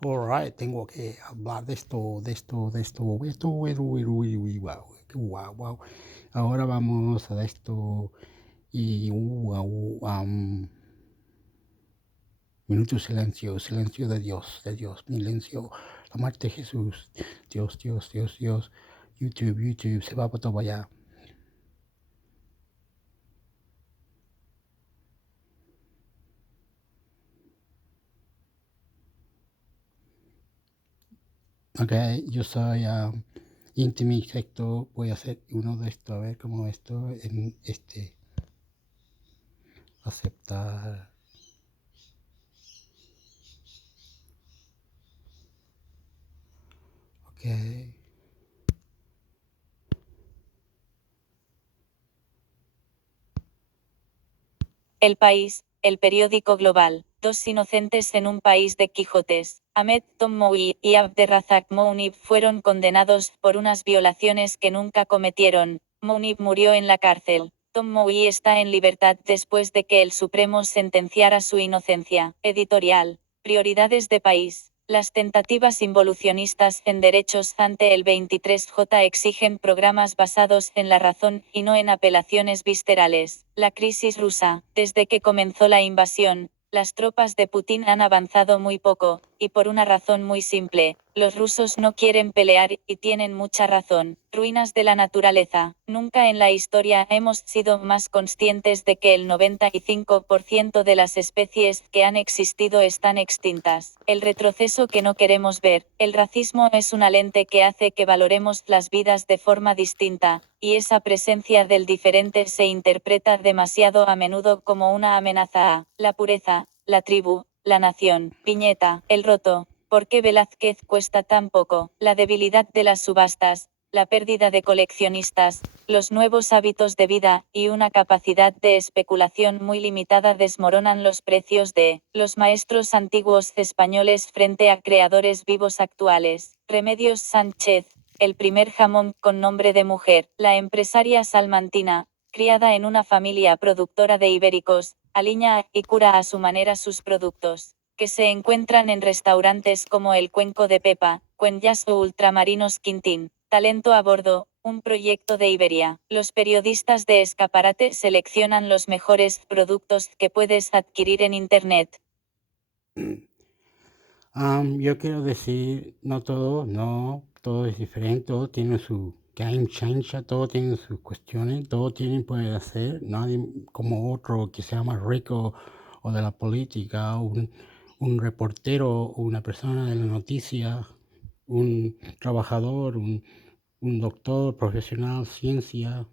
Alright, tengo que hablar de esto. Wow. Ahora vamos a esto y minuto de silencio de Dios, silencio, la muerte de Jesús, Dios. YouTube, se va para todo allá. Ok, yo soy Intimicecto, voy a hacer uno de esto, a ver cómo esto en aceptar. Ok. El País, el periódico global. Dos inocentes en un país de Quijotes. Ahmed Tommoui y Abderrazak Mounib fueron condenados por unas violaciones que nunca cometieron. Mounib murió en la cárcel. Tommoui está en libertad después de que el Supremo sentenciara su inocencia. Editorial. Prioridades de país. Las tentativas involucionistas en derechos ante el 23J exigen programas basados en la razón y no en apelaciones viscerales. La crisis rusa. Desde que comenzó la invasión, las tropas de Putin han avanzado muy poco, y por una razón muy simple: los rusos no quieren pelear, y tienen mucha razón. Ruinas de la naturaleza. Nunca en la historia hemos sido más conscientes de que el 95% de las especies que han existido están extintas. El retroceso que no queremos ver. El racismo es una lente que hace que valoremos las vidas de forma distinta, y esa presencia del diferente se interpreta demasiado a menudo como una amenaza a la pureza, la tribu, la nación. Viñeta. El roto. ¿Por qué Velázquez cuesta tan poco? La debilidad de las subastas, la pérdida de coleccionistas, los nuevos hábitos de vida, y una capacidad de especulación muy limitada desmoronan los precios de los maestros antiguos españoles frente a creadores vivos actuales. Remedios Sánchez. El primer jamón con nombre de mujer. La empresaria salmantina, criada en una familia productora de ibéricos, aliña y cura a su manera sus productos, que se encuentran en restaurantes como el Cuenco de Pepa, Cuenyas o Ultramarinos Quintín. Talento a bordo, un proyecto de Iberia. Los periodistas de escaparate seleccionan los mejores productos que puedes adquirir en Internet. Yo quiero decir, no, todo es diferente, todo tiene su game changer, todo tiene sus cuestiones, todo puede hacer, nadie como otro que sea más rico o de la política, un reportero, una persona de la noticia, un trabajador, un doctor profesional, ciencia.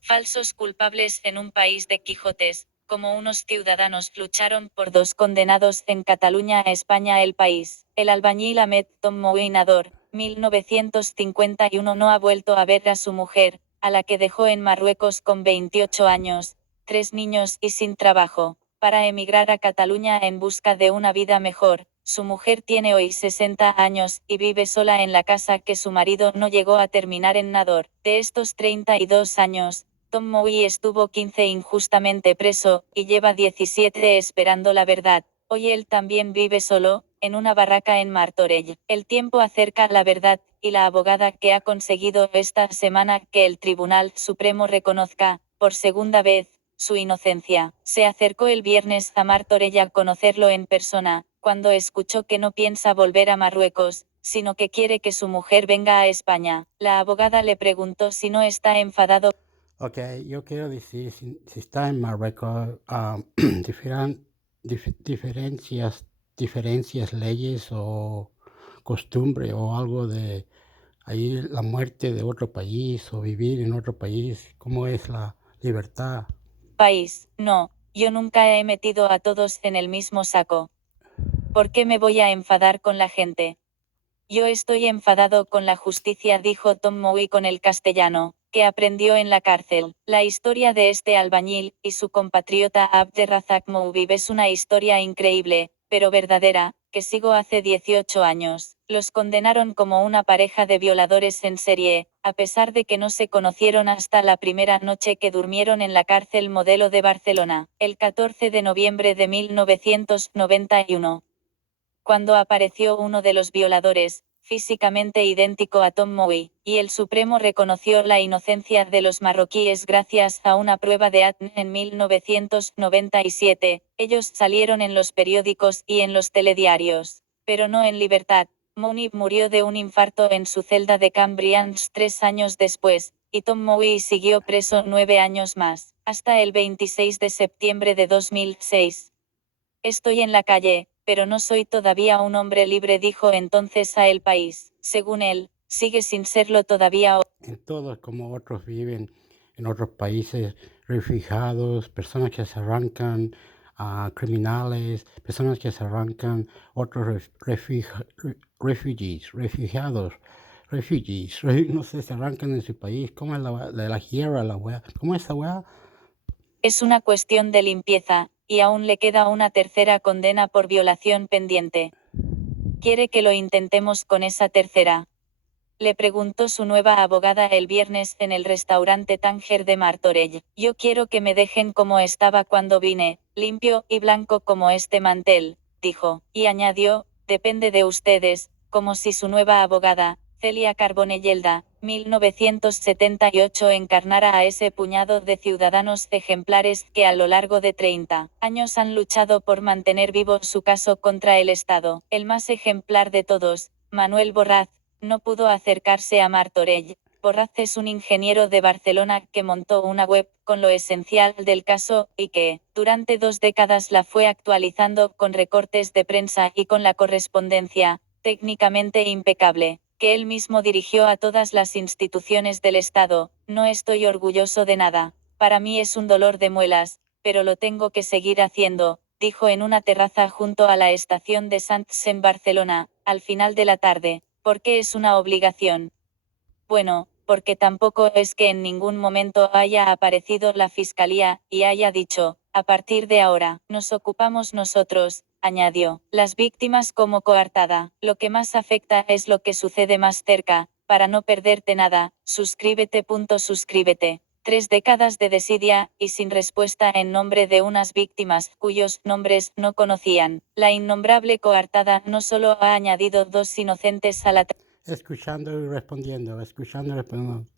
Falsos culpables en un país de Quijotes, como unos ciudadanos lucharon por dos condenados en Cataluña a España. El País. El albañil Ahmed Tommoui Nador, 1951, no ha vuelto a ver a su mujer, a la que dejó en Marruecos con 28 años, 3 niños y sin trabajo, para emigrar a Cataluña en busca de una vida mejor. Su mujer tiene hoy 60 años, y vive sola en la casa que su marido no llegó a terminar en Nador. De estos 32 años, Tommoui estuvo 15 injustamente preso, y lleva 17 esperando la verdad. Hoy él también vive solo, en una barraca en Martorell. El tiempo acerca la verdad, y la abogada que ha conseguido esta semana que el Tribunal Supremo reconozca, por segunda vez, su inocencia. Se acercó el viernes a Martorell a conocerlo en persona, cuando escuchó que no piensa volver a Marruecos, sino que quiere que su mujer venga a España. La abogada le preguntó si no está enfadado. Ok, yo quiero decir, si está en Marruecos, diferencias, leyes o costumbre o algo de ahí la muerte de otro país o vivir en otro país, ¿cómo es la libertad? País. No, yo nunca he metido a todos en el mismo saco. ¿Por qué me voy a enfadar con la gente? Yo estoy enfadado con la justicia, dijo Tommoui con el castellano que aprendió en la cárcel. La historia de este albañil y su compatriota Abderrazak Moubib es una historia increíble, pero verdadera, que sigo hace 18 años. Los condenaron como una pareja de violadores en serie, a pesar de que no se conocieron hasta la primera noche que durmieron en la cárcel Modelo de Barcelona, el 14 de noviembre de 1991. Cuando apareció uno de los violadores, físicamente idéntico a Tom Mowi, y el Supremo reconoció la inocencia de los marroquíes gracias a una prueba de ADN en 1997, ellos salieron en los periódicos y en los telediarios, pero no en libertad. Mounib murió de un infarto en su celda de Cambrians 3 años después, y Tom Mowi siguió preso 9 años más, hasta el 26 de septiembre de 2006. Estoy en la calle, pero no soy todavía un hombre libre, dijo entonces a El País. Según él, sigue sin serlo todavía. En todos como otros viven en otros países, refugiados, personas que se arrancan, criminales, personas que se arrancan, otros refugiados, no sé, se arrancan en su país. ¿Cómo es la guerra, la weá? ¿Cómo es esa weá? Es una cuestión de limpieza, y aún le queda una tercera condena por violación pendiente. ¿Quiere que lo intentemos con esa tercera?, le preguntó su nueva abogada el viernes en el restaurante Tánger de Martorell. Yo quiero que me dejen como estaba cuando vine, limpio y blanco como este mantel, dijo, y añadió, depende de ustedes, como si su nueva abogada, Celia Carbonell, 1978, encarnara a ese puñado de ciudadanos ejemplares que a lo largo de 30 años han luchado por mantener vivo su caso contra el Estado. El más ejemplar de todos, Manuel Borraz, no pudo acercarse a Martorell. Borraz es un ingeniero de Barcelona que montó una web con lo esencial del caso, y que, durante 2 décadas la fue actualizando con recortes de prensa y con la correspondencia, técnicamente impecable, que él mismo dirigió a todas las instituciones del Estado. No estoy orgulloso de nada. Para mí es un dolor de muelas, pero lo tengo que seguir haciendo, dijo en una terraza junto a la estación de Sants en Barcelona, al final de la tarde. ¿Por qué es una obligación? Bueno, porque tampoco es que en ningún momento haya aparecido la fiscalía, y haya dicho, a partir de ahora, nos ocupamos nosotros, añadió, las víctimas como coartada. Lo que más afecta es lo que sucede más cerca. Para no perderte nada, suscríbete. 3 décadas de desidia, y sin respuesta en nombre de unas víctimas cuyos nombres no conocían. La innombrable coartada no solo ha añadido 2 inocentes a la Escuchando y respondiendo.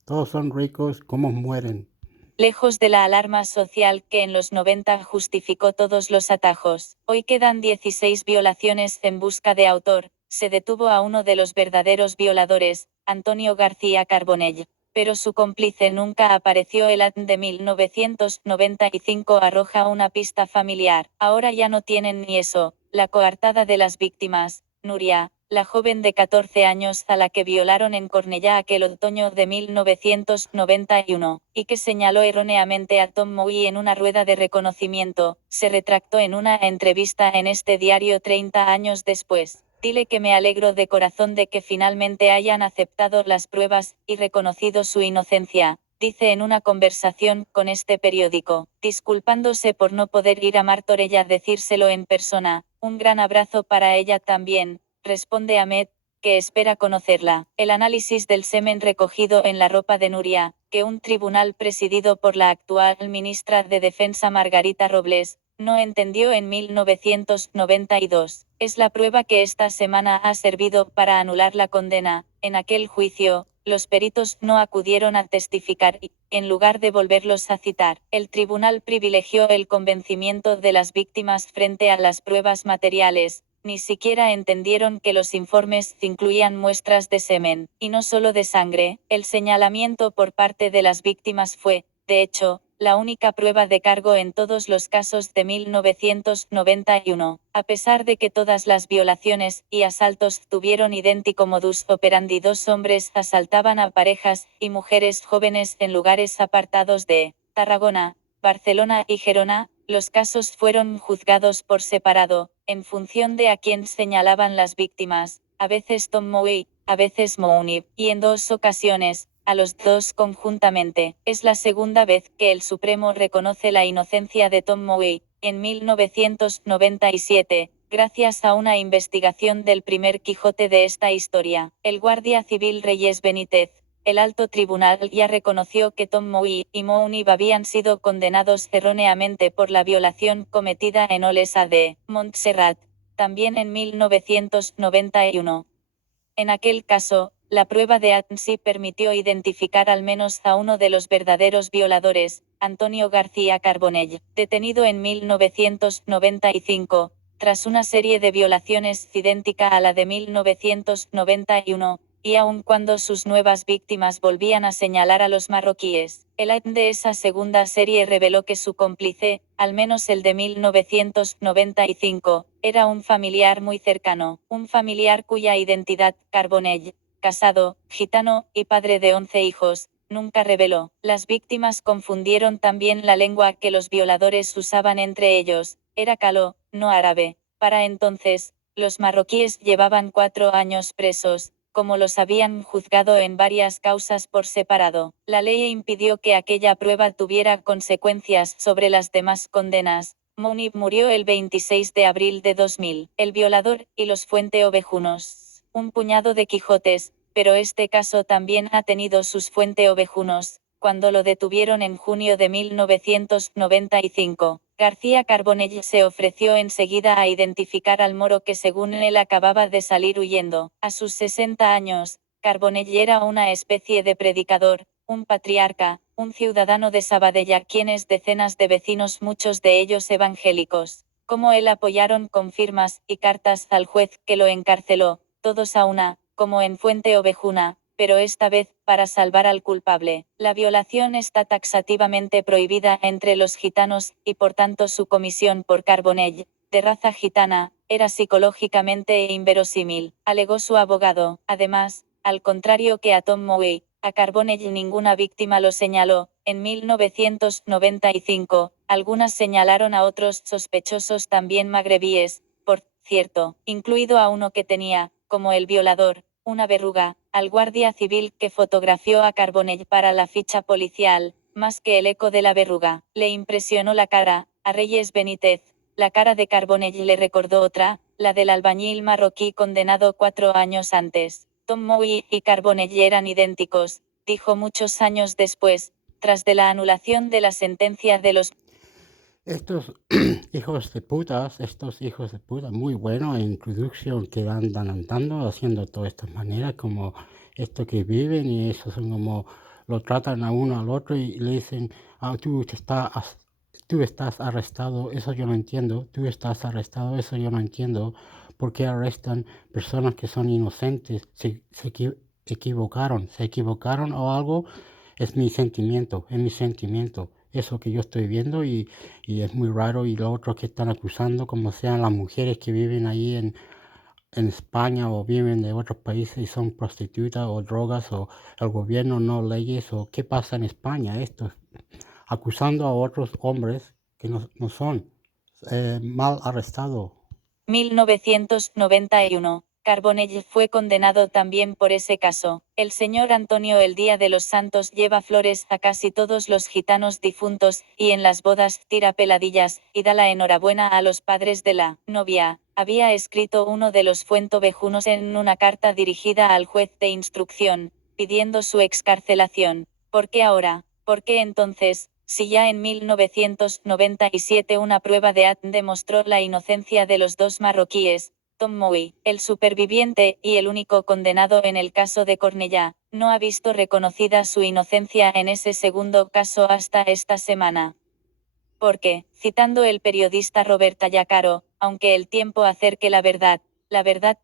Todos son ricos, ¿cómo mueren? lejos de la alarma social que en los 90 justificó todos los atajos. Hoy quedan 16 violaciones en busca de autor. Se detuvo a uno de los verdaderos violadores, Antonio García Carbonell, pero su cómplice nunca apareció. El ADN de 1995 arroja una pista familiar. Ahora ya no tienen ni eso. La coartada de las víctimas, Nuria, la joven de 14 años a la que violaron en Cornellá aquel otoño de 1991, y que señaló erróneamente a Tom Mowi en una rueda de reconocimiento, se retractó en una entrevista en este diario 30 años después. Dile que me alegro de corazón de que finalmente hayan aceptado las pruebas y reconocido su inocencia, dice en una conversación con este periódico, disculpándose por no poder ir a Martorell a decírselo en persona. Un gran abrazo para ella también, responde Ahmed, que espera conocerla. El análisis del semen recogido en la ropa de Nuria, que un tribunal presidido por la actual ministra de Defensa Margarita Robles, no entendió en 1992, es la prueba que esta semana ha servido para anular la condena. En aquel juicio, los peritos no acudieron a testificar y, en lugar de volverlos a citar, el tribunal privilegió el convencimiento de las víctimas frente a las pruebas materiales. Ni siquiera entendieron que los informes incluían muestras de semen, y no solo de sangre. El señalamiento por parte de las víctimas fue, de hecho, la única prueba de cargo en todos los casos de 1991, a pesar de que todas las violaciones y asaltos tuvieron idéntico modus operandi. 2 hombres asaltaban a parejas y mujeres jóvenes en lugares apartados de Tarragona, Barcelona y Gerona. Los casos fueron juzgados por separado, en función de a quién señalaban las víctimas, a veces Tom Mowi, a veces Mounib, y en 2 ocasiones, a los 2 conjuntamente. Es la segunda vez que el Supremo reconoce la inocencia de Tom Mowi. En 1997, gracias a una investigación del primer Quijote de esta historia. El guardia civil Reyes Benítez, el alto tribunal ya reconoció que Tom Moe y Mounib habían sido condenados erróneamente por la violación cometida en Olesa de Montserrat, también en 1991. En aquel caso, la prueba de ANSI permitió identificar al menos a uno de los verdaderos violadores, Antonio García Carbonell, detenido en 1995, tras una serie de violaciones idéntica a la de 1991, y aun cuando sus nuevas víctimas volvían a señalar a los marroquíes. El ADN de esa segunda serie reveló que su cómplice, al menos el de 1995, era un familiar muy cercano, un familiar cuya identidad, Carbonell, casado, gitano, y padre de 11 hijos, nunca reveló. Las víctimas confundieron también la lengua que los violadores usaban entre ellos, era caló, no árabe. Para entonces, los marroquíes llevaban 4 años presos, como los habían juzgado en varias causas por separado. La ley impidió que aquella prueba tuviera consecuencias sobre las demás condenas. Mounib murió el 26 de abril de 2000. El violador y los Fuente Ovejunos. Un puñado de Quijotes, pero este caso también ha tenido sus Fuente Ovejunos. Cuando lo detuvieron en junio de 1995, García Carbonell se ofreció enseguida a identificar al moro que según él acababa de salir huyendo. A sus 60 años, Carbonell era una especie de predicador, un patriarca, un ciudadano de Sabadell, quienes decenas de vecinos, muchos de ellos evangélicos, como él, apoyaron con firmas y cartas al juez que lo encarceló, todos a una, como en Fuente Ovejuna, pero esta vez, para salvar al culpable. La violación está taxativamente prohibida entre los gitanos, y por tanto su comisión por Carbonell, de raza gitana, era psicológicamente inverosímil, alegó su abogado. Además, al contrario que a Tom Moe, a Carbonell ninguna víctima lo señaló. En 1995, algunas señalaron a otros sospechosos también magrebíes, por cierto, incluido a uno que tenía, como el violador, una verruga, al guardia civil que fotografió a Carbonell para la ficha policial, más que el eco de la verruga. Le impresionó la cara, a Reyes Benítez, la cara de Carbonell le recordó otra, la del albañil marroquí condenado 4 años antes. Tom Moe y Carbonell eran idénticos, dijo muchos años después, tras de la anulación de la sentencia de los... Estos hijos de puta, muy bueno en introducción que andan andando, haciendo todas estas maneras, como esto que viven, y eso son como, lo tratan a uno al otro y le dicen, tú estás arrestado, eso yo no entiendo, tú estás arrestado, eso yo no entiendo, ¿por qué arrestan personas que son inocentes? Se equivocaron o algo, es mi sentimiento, eso que yo estoy viendo, y es muy raro. Y los otros que están acusando, como sean las mujeres que viven ahí en España o viven de otros países y son prostitutas o drogas, o el gobierno no leyes, o qué pasa en España, esto, acusando a otros hombres que no son, mal arrestado. 1991. Carbonell fue condenado también por ese caso. El señor Antonio el Día de los Santos lleva flores a casi todos los gitanos difuntos, y en las bodas tira peladillas, y da la enhorabuena a los padres de la novia, había escrito uno de los fuentovejunos en una carta dirigida al juez de instrucción, pidiendo su excarcelación. ¿Por qué ahora? ¿Por qué entonces? Si ya en 1997 una prueba de ADN demostró la inocencia de los dos marroquíes, Tom Moe, el superviviente y el único condenado en el caso de Cornellá, no ha visto reconocida su inocencia en ese segundo caso hasta esta semana. Porque, citando el periodista Roberta Yacaro, aunque el tiempo acerque la verdad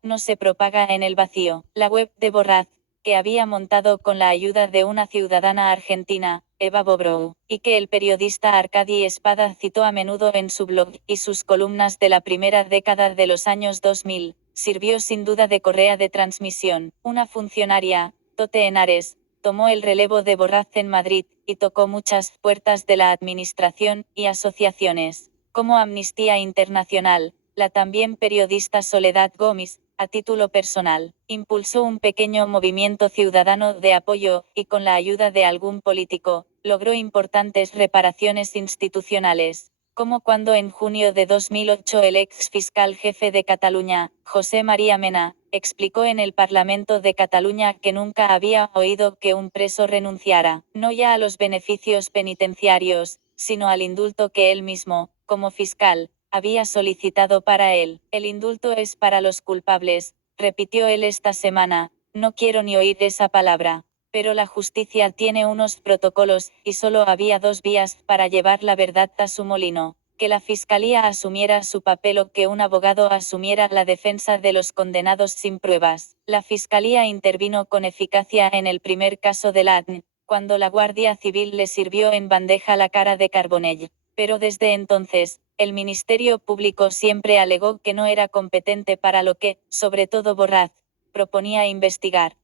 no se propaga en el vacío. La web de Borraz, que había montado con la ayuda de una ciudadana argentina, Eva Bobrou, y que el periodista Arcadi Espada citó a menudo en su blog y sus columnas de la primera década de los años 2000, sirvió sin duda de correa de transmisión. Una funcionaria, Tote Henares, tomó el relevo de Borraz en Madrid, y tocó muchas puertas de la administración y asociaciones, como Amnistía Internacional. La también periodista Soledad Gómez, a título personal, impulsó un pequeño movimiento ciudadano de apoyo, y con la ayuda de algún político, logró importantes reparaciones institucionales. como cuando en junio de 2008 el ex fiscal jefe de Cataluña, José María Mena, explicó en el Parlamento de Cataluña que nunca había oído que un preso renunciara, no ya a los beneficios penitenciarios, sino al indulto que él mismo, como fiscal, había solicitado para él. El indulto es para los culpables, repitió él esta semana, no quiero ni oír esa palabra. Pero la justicia tiene unos protocolos, y solo había dos vías para llevar la verdad a su molino: que la fiscalía asumiera su papel o que un abogado asumiera la defensa de los condenados sin pruebas. La fiscalía intervino con eficacia en el primer caso de Latn, cuando la Guardia Civil le sirvió en bandeja la cara de Carbonell. Pero desde entonces, el Ministerio Público siempre alegó que no era competente para lo que, sobre todo Borraz, proponía investigar.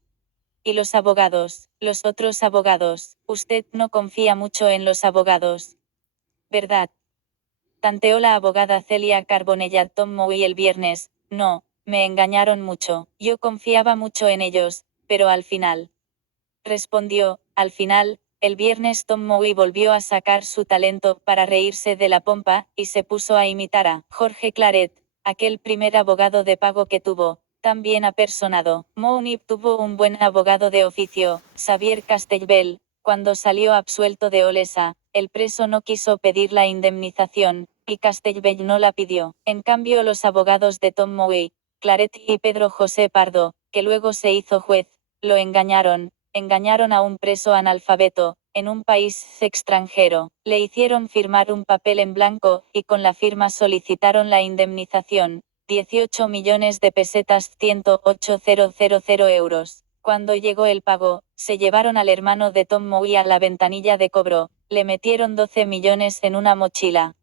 Y los abogados, los otros abogados, usted no confía mucho en los abogados, ¿verdad? Tanteó la abogada Celia Carbonell Tom Mowy el viernes. No, me engañaron mucho. Yo confiaba mucho en ellos, pero al final. Respondió, al final, el viernes Tom Mowy volvió a sacar su talento para reírse de la pompa, y se puso a imitar a Jorge Claret, aquel primer abogado de pago que tuvo, tan bien apersonado. Mowney tuvo un buen abogado de oficio, Xavier Castellbell. Cuando salió absuelto de Olesa, el preso no quiso pedir la indemnización, y Castellbell no la pidió. En cambio los abogados de Tom Mowy, Claret y Pedro José Pardo, que luego se hizo juez, lo engañaron a un preso analfabeto, en un país extranjero, le hicieron firmar un papel en blanco, y con la firma solicitaron la indemnización, 18 millones de pesetas, 108.000 euros. Cuando llegó el pago, se llevaron al hermano de Tom Mowy a la ventanilla de cobro, le metieron 12 millones en una mochila.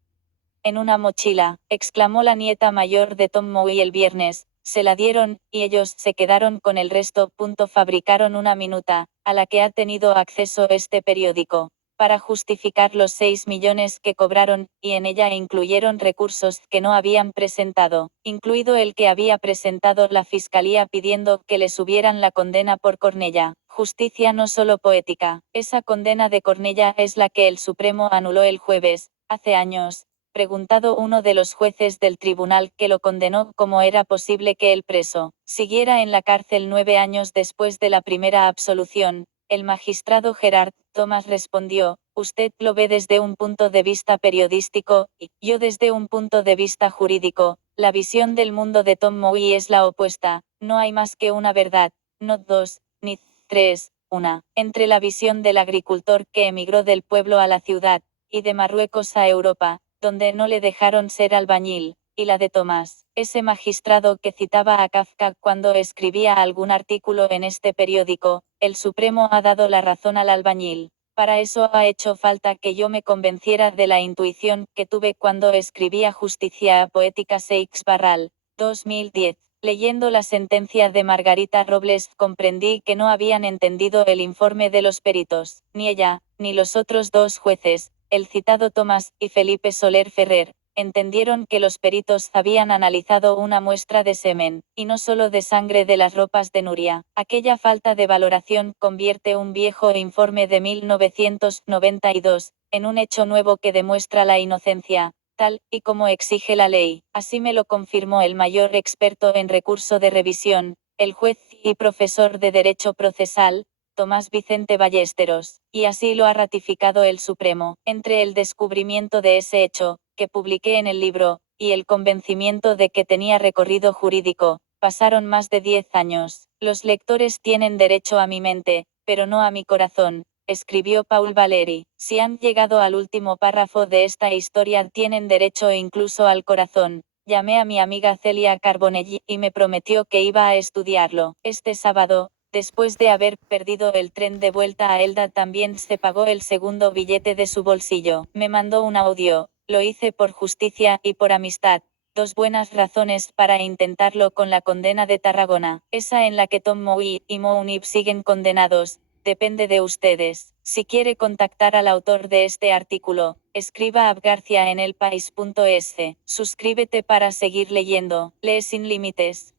En una mochila, exclamó la nieta mayor de Tom Mowy el viernes. Se la dieron, y ellos se quedaron con el resto. Fabricaron una minuta, a la que ha tenido acceso este periódico, para justificar los 6 millones que cobraron, y en ella incluyeron recursos que no habían presentado, incluido el que había presentado la fiscalía pidiendo que le subieran la condena por Cornella. Justicia no solo poética. Esa condena de Cornella es la que el Supremo anuló el jueves, hace años. Preguntado uno de los jueces del tribunal que lo condenó cómo era posible que el preso siguiera en la cárcel 9 años después de la primera absolución, el magistrado Gerard Thomas respondió, usted lo ve desde un punto de vista periodístico, y yo desde un punto de vista jurídico. La visión del mundo de Tom Mowy es la opuesta, no hay más que una verdad, no dos, ni tres, una. Entre la visión del agricultor que emigró del pueblo a la ciudad, y de Marruecos a Europa, donde no le dejaron ser albañil, y la de Tomás, ese magistrado que citaba a Kafka cuando escribía algún artículo en este periódico, el Supremo ha dado la razón al albañil. Para eso ha hecho falta que yo me convenciera de la intuición que tuve cuando escribía Justicia Poética Seix Barral, 2010. Leyendo la sentencia de Margarita Robles comprendí que no habían entendido el informe de los peritos, ni ella, ni los otros dos jueces, el citado Tomás y Felipe Soler Ferrer, entendieron que los peritos habían analizado una muestra de semen, y no solo de sangre de las ropas de Nuria. Aquella falta de valoración convierte un viejo informe de 1992, en un hecho nuevo que demuestra la inocencia, tal y como exige la ley. Así me lo confirmó el mayor experto en recurso de revisión, el juez y profesor de Derecho Procesal, Tomás Vicente Ballesteros, y así lo ha ratificado el Supremo. Entre el descubrimiento de ese hecho, que publiqué en el libro, y el convencimiento de que tenía recorrido jurídico, pasaron más de 10 años. Los lectores tienen derecho a mi mente, pero no a mi corazón, escribió Paul Valéry. Si han llegado al último párrafo de esta historia tienen derecho incluso al corazón. Llamé a mi amiga Celia Carbonell y me prometió que iba a estudiarlo. Este sábado, después de haber perdido el tren de vuelta a Elda, también se pagó el segundo billete de su bolsillo. Me mandó un audio, lo hice por justicia y por amistad. Dos buenas razones para intentarlo con la condena de Tarragona, esa en la que Tom Mowy y Mounib siguen condenados, depende de ustedes. Si quiere contactar al autor de este artículo, escriba a Abgarcia en elpais.es. Suscríbete para seguir leyendo. Lee sin límites.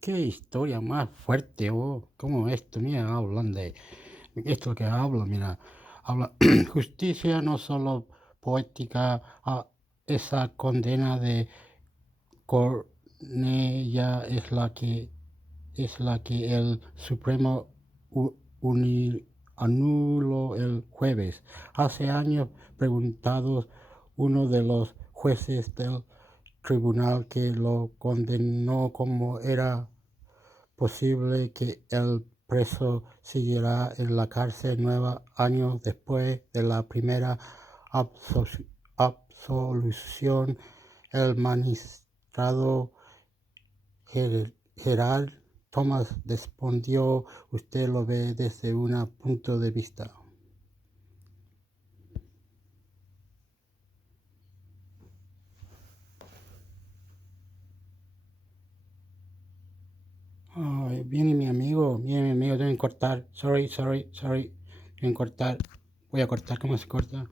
Qué historia más fuerte, oh, como esto, mira, hablan de esto que habla, mira, habla justicia no solo poética a esa condena de Cornella es la que el Supremo anuló el jueves. Hace años preguntados uno de los jueces del tribunal que lo condenó cómo era posible que el preso siguiera en la cárcel 9 años después de la primera absolución. El magistrado Gerald Thomas respondió: usted lo ve desde un punto de vista. Viene mi amigo, tengo que cortar. Sorry. Tengo que cortar. Voy a cortar, ¿cómo se corta?